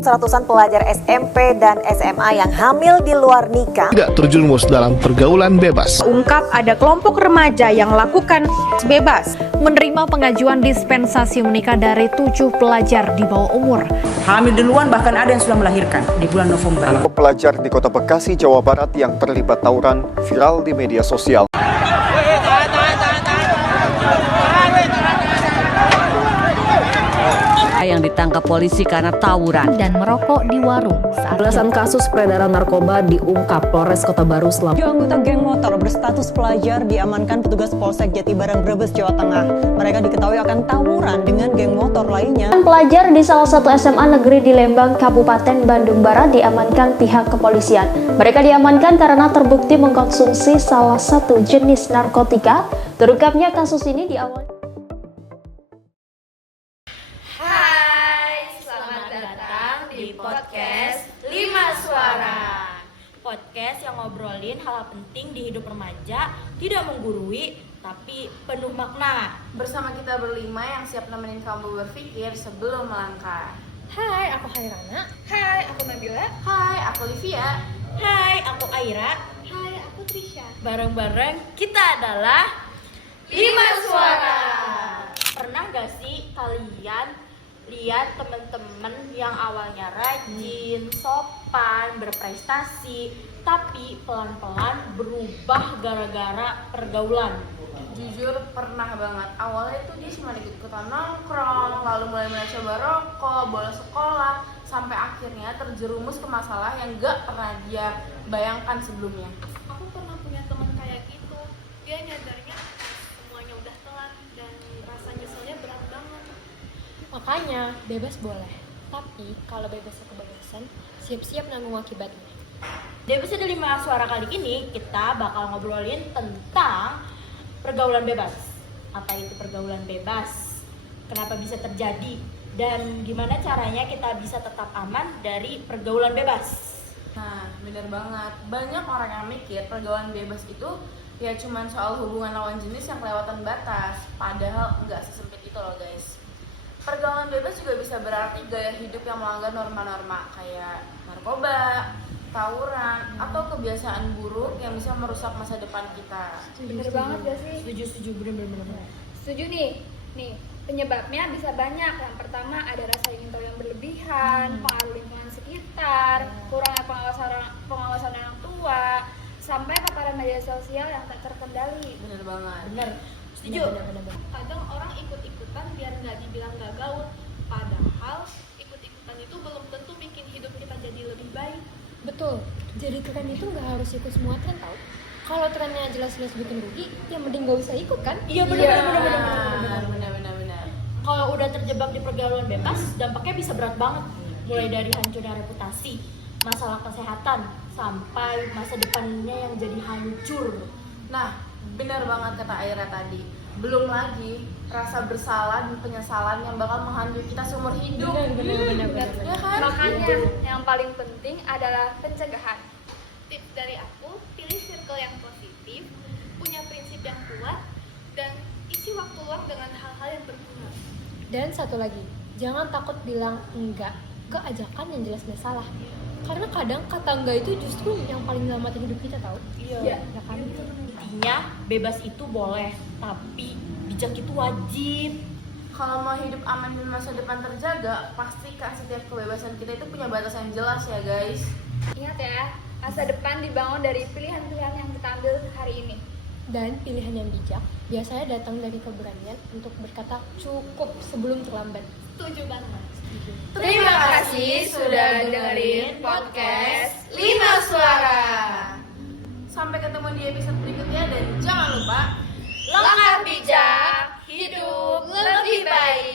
Seratusan pelajar SMP dan SMA yang hamil di luar nikah tidak terjerumus dalam pergaulan bebas. Ungkap ada kelompok remaja yang lakukan bebas. Menerima pengajuan dispensasi menikah dari 7 pelajar di bawah umur. Hamil duluan, bahkan ada yang sudah melahirkan di bulan November. Kelompok pelajar di Kota Bekasi, Jawa Barat yang terlibat tawuran viral di media sosial. Yang ditangkap polisi karena tawuran Dan merokok di warung. Belasan kasus peredaran narkoba diungkap Polres Kota Baru Selatan. 7 anggota geng motor berstatus pelajar diamankan petugas Polsek Jatibarang Brebes, Jawa Tengah. Mereka diketahui akan tawuran dengan geng motor lainnya. Pelajar di salah satu SMA negeri di Lembang, Kabupaten Bandung Barat diamankan pihak kepolisian. Mereka diamankan karena terbukti mengkonsumsi salah satu jenis narkotika. Terungkapnya kasus ini diawali. Podcast 5 Suara. Podcast yang ngobrolin hal penting di hidup remaja, tidak menggurui tapi penuh makna. Bersama kita berlima yang siap nemenin kamu berpikir sebelum melangkah. Hai, aku Hairana. Hai, aku Nabila. Hai, aku Livia. Hai, aku Aira. Hai, aku Trisha. Bareng-bareng kita adalah 5 Suara. Pernah gak sih kalian lihat temen-temen yang awalnya rajin, sopan, berprestasi, tapi pelan-pelan berubah gara-gara pergaulan? Jujur pernah banget. Awalnya tuh dia cuma ikut-ikutan nongkrong, lalu mulai coba rokok, bolos sekolah, sampai akhirnya terjerumus ke masalah yang gak pernah dia bayangkan sebelumnya. Aku pernah punya teman kayak gitu. Dia nyadarnya semuanya udah telat dan rasa nyeselnya berat banget. Makanya bebas boleh, tapi kalau bebasnya kebebasan, siap-siap nanggung akibatnya. Di episode 5 Suara kali ini kita bakal ngobrolin tentang pergaulan bebas. Apa itu pergaulan bebas? Kenapa bisa terjadi? Dan gimana caranya kita bisa tetap aman dari pergaulan bebas? Nah, bener banget. Banyak orang yang mikir pergaulan bebas itu ya cuman soal hubungan lawan jenis yang kelewatan batas. Padahal nggak sesempit itu loh guys. Pergaulan bebas juga bisa berarti gaya hidup yang melanggar norma-norma kayak narkoba, tawuran, atau kebiasaan buruk yang bisa merusak masa depan kita. Bener banget gak sih? Setuju, bener. Setuju nih, penyebabnya bisa banyak. Yang pertama ada rasa ingin tahu yang berlebihan, pengaruh lingkungan sekitar, kurangnya pengawasan orang tua, sampai paparan media sosial yang tak terkendali. Bener banget. Bener. Setuju. Kadang orang ikut-ikutan biar nggak dibilang gak gaul, padahal ikut-ikutan itu belum tentu bikin hidup kita jadi lebih baik. Betul, jadi tren itu nggak harus ikut semua tren tau. Kalau trennya jelas-jelas bikin rugi, ya mending gak usah ikut kan? Iya bener. Kalau udah terjebak di pergaulan bebas, dampaknya bisa berat banget. Mulai dari hancurnya reputasi, masalah kesehatan, sampai masa depannya yang jadi hancur. Nah, benar banget kata Aira tadi. Belum lagi rasa bersalah dan penyesalan yang bakal menghantui kita seumur hidup. Benar. Ya kan? Makanya yang paling penting adalah pencegahan. Tips dari aku, pilih circle yang positif, punya prinsip yang kuat, dan isi waktu luang dengan hal-hal yang berguna. Dan satu lagi, jangan takut bilang enggak ke ajakan yang jelas-jelas salah. Karena kadang kata enggak itu justru yang paling nyelamatin hidup kita tau. Iya. Ya kan? Intinya bebas itu boleh, tapi bijak itu wajib. Kalau mau hidup aman dan masa depan terjaga, pastikan setiap kebebasan kita itu punya batas yang jelas ya guys. Ingat ya, masa depan dibangun dari pilihan-pilihan yang kita ambil hari ini. Dan pilihan yang bijak biasanya datang dari keberanian untuk berkata cukup sebelum terlambat. Setuju banget. Terima kasih sudah dengerin podcast 5 Suara. Sampai ketemu di episode berikutnya dan jangan lupa Langkah bijak, hidup lebih baik.